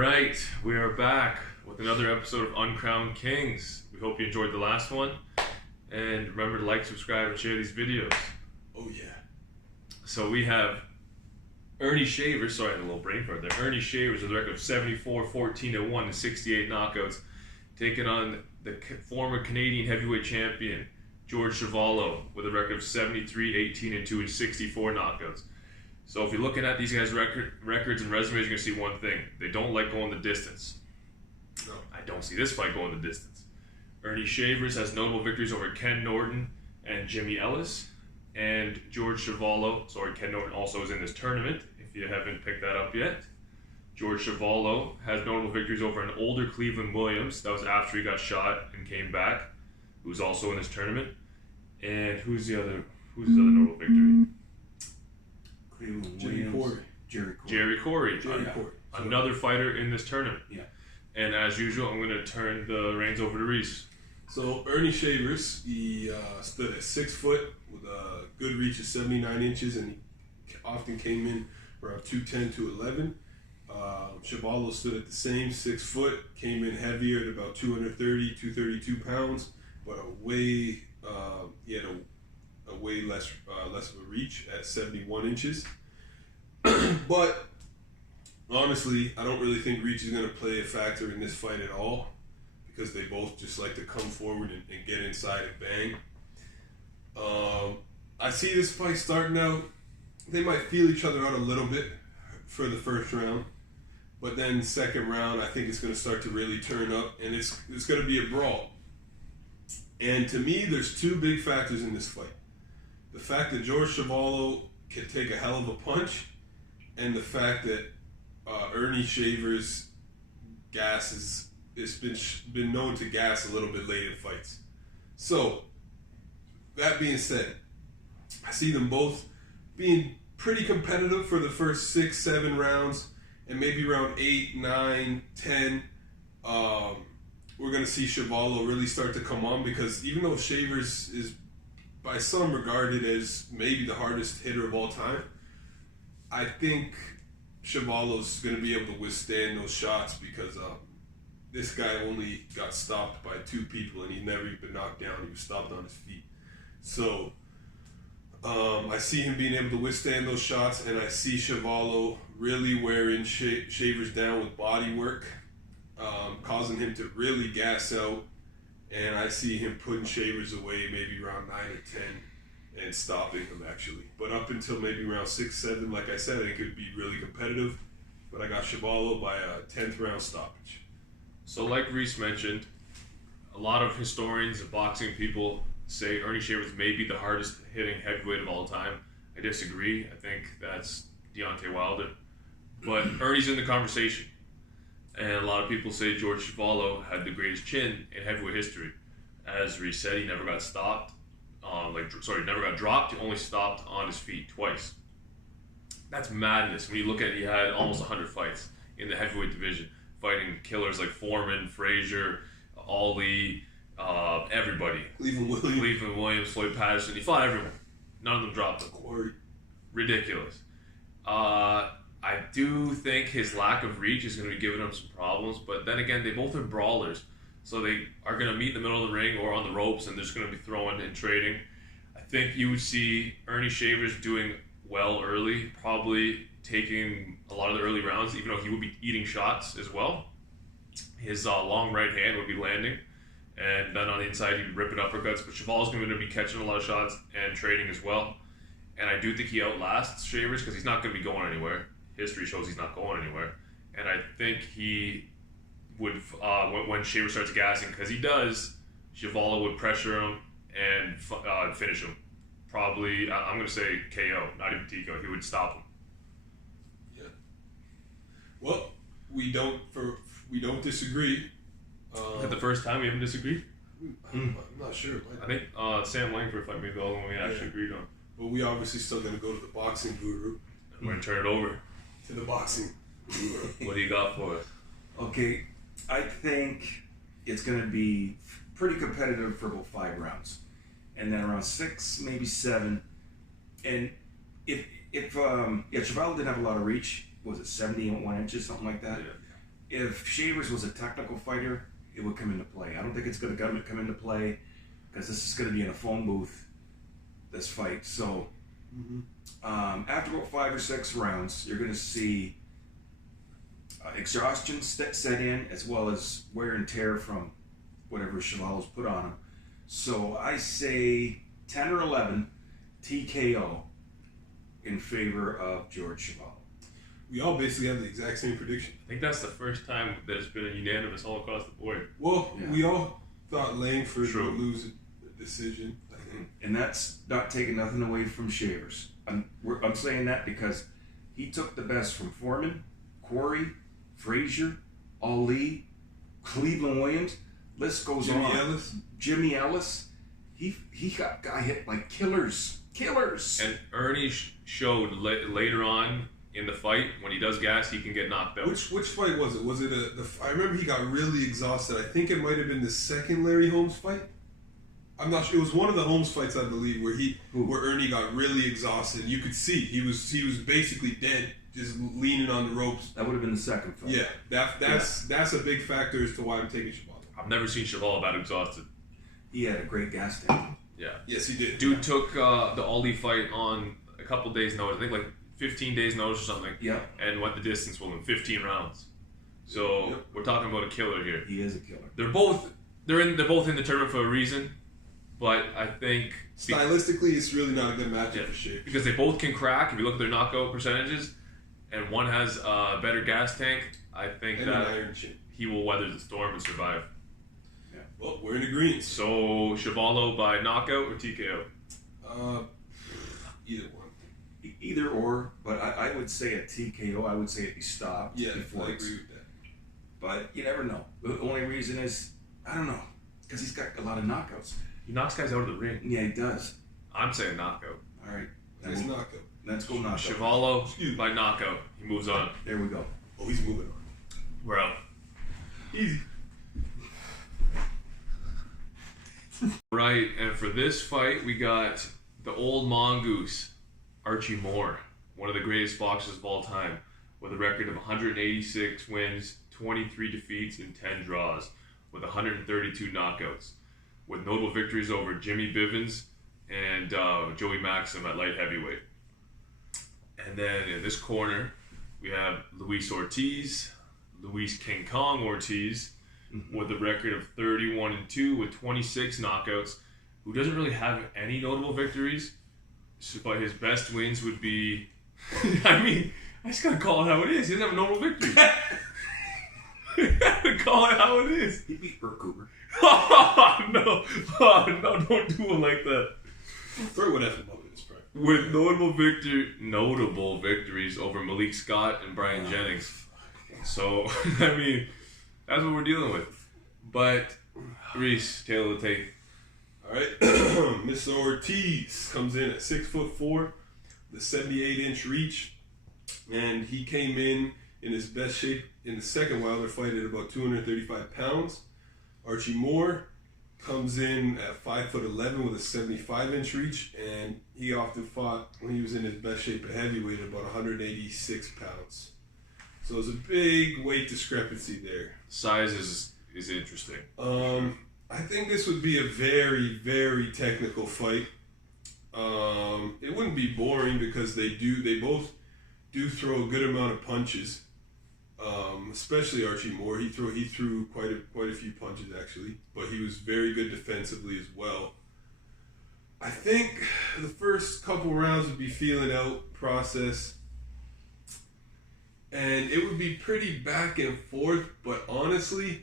right, we are back with another episode of Uncrowned Kings. We hope you enjoyed the last one. And remember to like, subscribe, and share these videos. Oh, yeah. So we have Ernie Shavers, sorry I had a little brain fart there. Ernie Shavers with a record of 74-14-1 and 68 knockouts, taking on the former Canadian heavyweight champion, George Chuvalo, with a record of 73-18-2 and 64 knockouts. So if you're looking at these guys' records and resumes, you're going to see one thing. They don't like going the distance. No. I don't see this fight going the distance. Ernie Shavers has notable victories over Ken Norton and Jimmy Ellis. And George Chuvalo, Ken Norton also is in this tournament, if you haven't picked that up yet. George Chuvalo has notable victories over an older Cleveland Williams. That was after he got shot and came back, who's also in this tournament. And who's his other notable victory? Jerry Corey. Another fighter in this tournament. Yeah. And as usual, I'm going to turn the reins over to Reese. So Ernie Shavers, he stood at 6 foot with a good reach of 79 inches, and he often came in around 210 to 11. Chuvalo stood at the same 6 foot, came in heavier at about 230, 232 pounds, but he had a way less of a reach at 71 inches. But honestly, I don't really think reach is going to play a factor in this fight at all, because they both just like to come forward and get inside and bang. I see this fight starting out, they might feel each other out a little bit for the first round, but then second round, I think it's going to start to really turn up, and it's going to be a brawl. And to me, there's two big factors in this fight. The fact that George Chuvalo can take a hell of a punch, and the fact that Ernie Shavers' gas it's been known to gas a little bit late in fights. So, that being said, I see them both being pretty competitive for the first 6, 7 rounds, and maybe round 8, 9, 10, we're going to see Chuvalo really start to come on, because even though Shavers is by some regarded as maybe the hardest hitter of all time, I think Chuvalo's going to be able to withstand those shots, because this guy only got stopped by 2 people, and he'd never even been knocked down. He was stopped on his feet. So I see him being able to withstand those shots, and I see Chuvalo really wearing Shavers down with body work, causing him to really gas out, and I see him putting Shavers away maybe around 9 or 10 and stopping him, actually. But up until maybe round 6, 7, like I said, I think it could be really competitive, but I got Chuvalo by a 10th round stoppage. So like Reese mentioned, a lot of historians and boxing people say Ernie Shavers may be the hardest hitting heavyweight of all time. I disagree. I think that's Deontay Wilder. But Ernie's in the conversation. And a lot of people say George Chuvalo had the greatest chin in heavyweight history. As Reese said, he never got stopped. Never got dropped. He only stopped on his feet twice. That's madness. When you look at it, he had almost 100 fights in the heavyweight division, fighting killers like Foreman, Frazier, Ali, everybody. Cleveland Williams, Floyd Patterson. He fought everyone. None of them dropped him. Ridiculous. I do think his lack of reach is going to be giving him some problems, but then again, they both are brawlers, so they are going to meet in the middle of the ring or on the ropes, and they're just going to be throwing and trading. I think you would see Ernie Shavers doing well early, probably taking a lot of the early rounds, even though he would be eating shots as well. His long right hand would be landing, and then on the inside he'd be ripping uppercuts, but Chuvalo's going to be catching a lot of shots and trading as well. And I do think he outlasts Shavers, because he's not going to be going anywhere. History shows he's not going anywhere. And I think he would, when Shavers starts gassing, because he does, Chuvalo would pressure him and finish him. Probably, I'm going to say KO, not even TKO. He would stop him. Yeah. Well, we don't disagree. Is that the first time we haven't disagreed? I'm not sure. I think Sam Langford fight maybe the only one we actually agreed on. But we obviously still going to go to the boxing guru. I'm going to turn it over to the boxing guru. What do you got for us? Okay, I think it's going to be pretty competitive for about 5 rounds. And then around 6, maybe 7. And if Chuvalo didn't have a lot of reach, was it 71 inches, something like that? if Shavers was a technical fighter, it would come into play. I don't think it's going to come into play because this is going to be in a phone booth, this fight. So after about 5 or 6 rounds, you're going to see exhaustion set in, as well as wear and tear from whatever Chuvalo's put on him. So I say 10 or 11 TKO in favor of George Chuvalo. We all basically have the exact same prediction. I think that's the first time there's been a unanimous all across the board. Well, we all thought Langford True. would lose a decision, I think. And that's not taking nothing away from Shavers. I'm saying that because he took the best from Foreman, Quarry, Frazier, Ali, Cleveland Williams. List goes on. Jimmy Ellis. He got guy hit like killers. And Ernie showed later on in the fight, when he does gas, he can get knocked out. Which fight was it? Was it I remember he got really exhausted. I think it might have been the second Larry Holmes fight. I'm not sure. It was one of the Holmes fights, I believe, where Ernie got really exhausted. You could see he was basically dead, just leaning on the ropes. That would have been the second fight. Yeah, that's a big factor as to why I'm taking Chuvalo. I've never seen Chuvalo that exhausted. He had a great gas tank. Yeah. Yes, he did. Dude took the Ali fight on a couple days' notice. I think like 15 days' notice or something. Yeah. And went the distance with him, 15 rounds. So we're talking about a killer here. He is a killer. They're both in the tournament for a reason, but I think stylistically, it's really not a good matchup for Shea. Because they both can crack. If you look at their knockout percentages, and one has a better gas tank, I think that he will weather the storm and survive. Yeah. Well, we're in agreement. So Chuvalo by knockout or TKO? Either one. Either or, but I would say a TKO. I would say it be stopped. Yeah, before I agree with that. But you never know. The only reason is, I don't know, because he's got a lot of knockouts. He knocks guys out of the ring. Yeah, he does. I'm saying knockout. All right. Nice knockout. Let's go knockout. Chuvalo by knockout. He moves on. There we go. Oh, he's moving on. We're out. Easy. Right, and for this fight, we got the old mongoose, Archie Moore, one of the greatest boxers of all time, with a record of 186 wins, 23 defeats, and 10 draws, with 132 knockouts, with notable victories over Jimmy Bivens and Joey Maxim at light heavyweight. And then in this corner, we have Luis Ortiz, Luis King Kong Ortiz, with a record of 31-2 with 26 knockouts, who doesn't really have any notable victories, but his best wins would be, I mean, I just gotta call it how it is. He doesn't have a notable victory. Call it how it is. He beat Burt Cooper. Oh, no, don't do it like that. Throw what F him up in this, bro. With notable victories over Malik Scott and Brian Jennings. So, I mean, that's what we're dealing with. But, Reese, tail of the tape. All right. Mr. Ortiz comes in at 6'4", the 78-inch reach. And he came in his best shape in the second Wilder fight at about 235 pounds. Archie Moore comes in at 5'11" with a 75-inch reach. And he often fought when he was in his best shape at heavyweight at about 186 pounds. So there's a big weight discrepancy there. Size is interesting. I think this would be a very, very technical fight. It wouldn't be boring because they both do throw a good amount of punches. Especially Archie Moore. He threw quite a few punches actually, but he was very good defensively as well. I think the first couple rounds would be feeling out process. And it would be pretty back and forth, but honestly,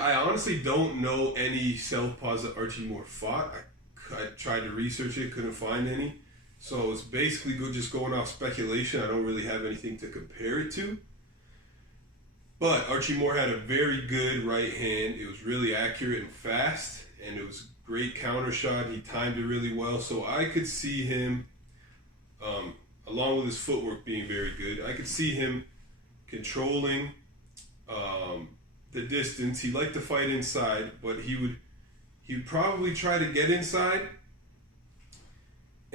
I honestly don't know any southpaws that Archie Moore fought. I tried to research it, couldn't find any. So it's basically just going off speculation. I don't really have anything to compare it to. But Archie Moore had a very good right hand. It was really accurate and fast, and it was a great counter shot. He timed it really well. So I could see him, along with his footwork being very good, I could see him controlling the distance. He liked to fight inside, but he would probably try to get inside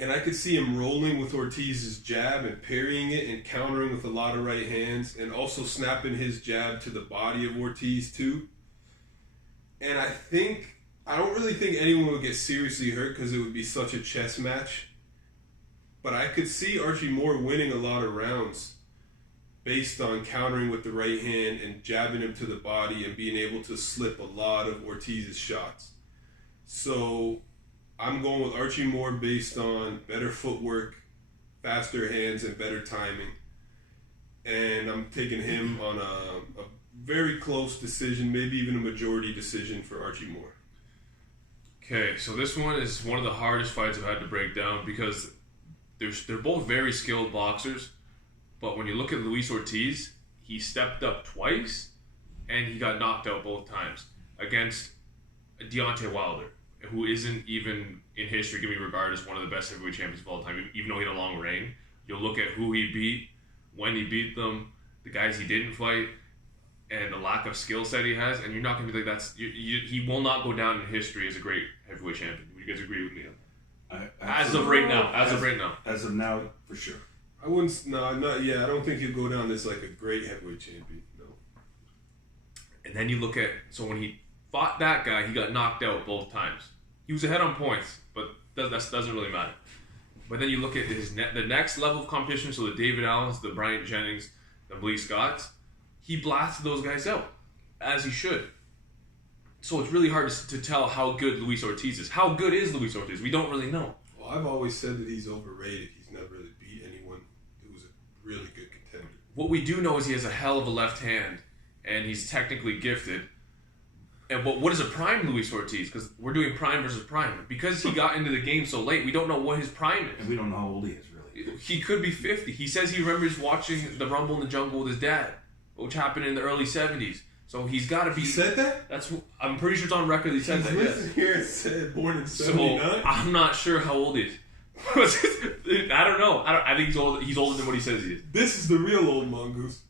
And I could see him rolling with Ortiz's jab and parrying it and countering with a lot of right hands and also snapping his jab to the body of Ortiz too. And I don't really think anyone would get seriously hurt because it would be such a chess match. But I could see Archie Moore winning a lot of rounds based on countering with the right hand and jabbing him to the body and being able to slip a lot of Ortiz's shots. So I'm going with Archie Moore based on better footwork, faster hands, and better timing. And I'm taking him on a very close decision, maybe even a majority decision for Archie Moore. Okay, so this one is one of the hardest fights I've had to break down because they're both very skilled boxers. But when you look at Luis Ortiz, he stepped up twice and he got knocked out both times against Deontay Wilder, who isn't even in history going to be regarded as one of the best heavyweight champions of all time, even though he had a long reign. You'll look at who he beat, when he beat them, the guys he didn't fight, and the lack of skill set he has, and you're not going to be like, he will not go down in history as a great heavyweight champion. Would you guys agree with me? As of right now. As of now, for sure. I wouldn't, I don't think he'll go down as like a great heavyweight champion, no. And then you look at, so when he fought that guy, he got knocked out both times. He was ahead on points, but that doesn't really matter. But then you look at the next level of competition, so the David Allens, the Bryant Jennings, the Lee Scotts, he blasted those guys out, as he should. So it's really hard to tell how good Luis Ortiz is. How good is Luis Ortiz? We don't really know. Well, I've always said that he's overrated. He's never really beat anyone who was a really good contender. What we do know is he has a hell of a left hand, and he's technically gifted. And what is a prime Luis Ortiz? Because we're doing prime versus prime. Because he got into the game so late, we don't know what his prime is. And we don't know how old he is, really. He could be 50. He says he remembers watching the Rumble in the Jungle with his dad, which happened in the early 70s. So he's got to be... He said that? I'm pretty sure it's on record he said that, yes. Here it said born in 79. So I'm not sure how old he is. I don't know. I think he's older than what he says he is. This is the real old mongoose.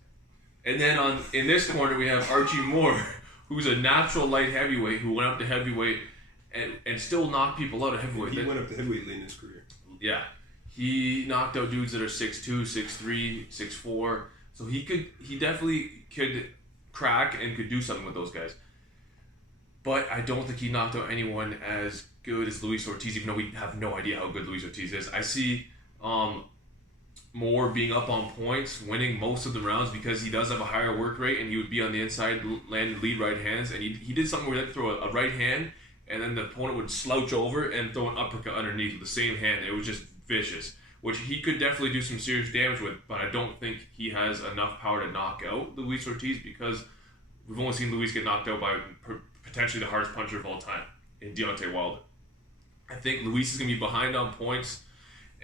And then in this corner we have Archie Moore, who's a natural light heavyweight who went up to heavyweight and still knocked people out of heavyweight. He went up to heavyweight late in his career. Yeah. He knocked out dudes that are 6'2", 6'3", 6'4". So he definitely could crack and could do something with those guys. But I don't think he knocked out anyone as good as Luis Ortiz, even though we have no idea how good Luis Ortiz is. I see Moore being up on points, winning most of the rounds because he does have a higher work rate and he would be on the inside, landing lead right hands. And he did something where he had to throw a right hand and then the opponent would slouch over and throw an uppercut underneath with the same hand. It was just vicious, which he could definitely do some serious damage with, but I don't think he has enough power to knock out Luis Ortiz because we've only seen Luis get knocked out by potentially the hardest puncher of all time in Deontay Wilder. I think Luis is going to be behind on points,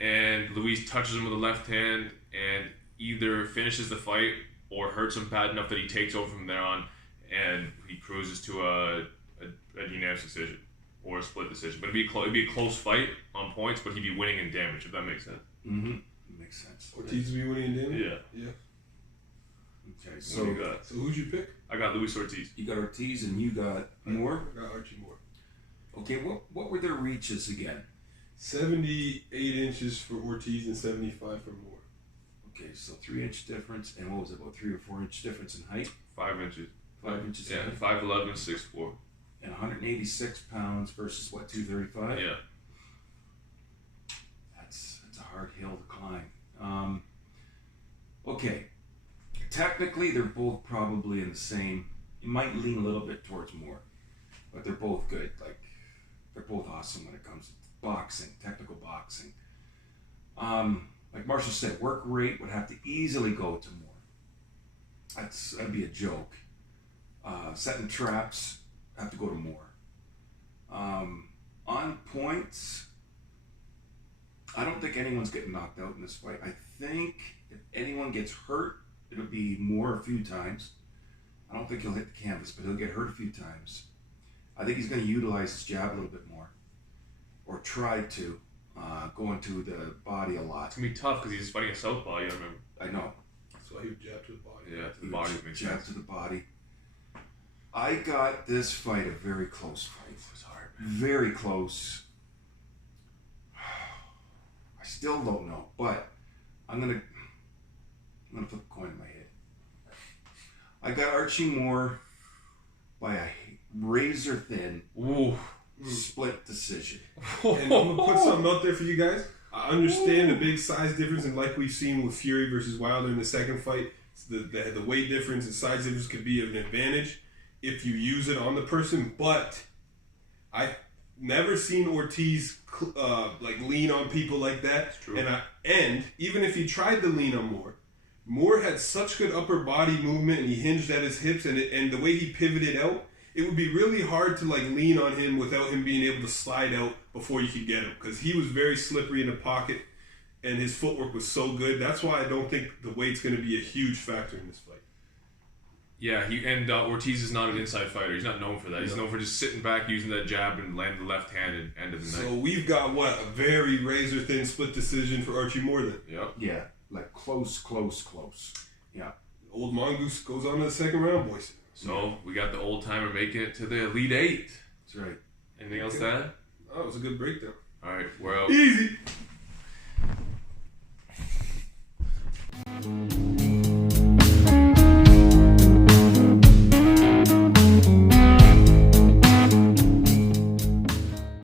and Luis touches him with the left hand and either finishes the fight or hurts him bad enough that he takes over from there on, and he cruises to a unanimous decision or a split decision. But it'd be a close fight on points, but he'd be winning in damage, if that makes sense. Mm-hmm. Makes sense. Ortiz would be winning in damage? Yeah. Okay, so who'd you pick? I got Luis Ortiz. You got Ortiz and you got Moore? I got Archie Moore. Okay, what were their reaches again? 78 inches for Ortiz and 75 for Moore. Okay, so 3-inch difference, and what was it, about 3 or 4 inch difference in height? 5 inches. 5 inches. Yeah, 5'11", 6'4". And 186 pounds versus what, 235? Yeah. That's a hard hill to climb. Okay, technically they're both probably in the same. You might lean a little bit towards Moore, but they're both good. Like they're both awesome when it comes to boxing, technical boxing. Like Marshall said, work rate would have to easily go to Moore. That'd be a joke. Setting traps have to go to Moore. On points, I don't think anyone's getting knocked out in this fight. I think if anyone gets hurt, it'll be Moore a few times. I don't think he'll hit the canvas, but he'll get hurt a few times. I think he's going to utilize his jab a little bit more, or try to, go into the body a lot. It's going to be tough because he's fighting a southpaw, you gotta remember. I know. That's why he would jab to the body. Yeah, to the body makes jab sense. to the body. I got this fight a very close fight. It was hard, man. Very close. still don't know, but I'm gonna put the coin in my head. I got Archie Moore by a razor thin split decision. And I'm gonna put something out there for you guys. I understand the big size difference, and like we've seen with Fury versus Wilder in the second fight, the weight difference and size difference could be an advantage if you use it on the person. But I've never seen Ortiz like lean on people like that. That's true. And even if he tried to lean on Moore had such good upper body movement, and he hinged at his hips, and the way he pivoted out, it would be really hard to like lean on him without him being able to slide out before you could get him, because he was very slippery in the pocket, and his footwork was so good. That's why I don't think the weight's going to be a huge factor in this fight. Yeah, Ortiz is not an inside fighter. He's not known for that. He's known for just sitting back, using that jab, and landing the left hand at the end of the night. So we've got a very razor thin split decision for Archie Moore then. Yep. Yeah, like close. Yeah. Old Mongoose goes on to the second round, boys. So we got the old timer making it to the Elite Eight. That's right. Anything else to add? Oh, it was a good breakdown. All right, we're out. Easy.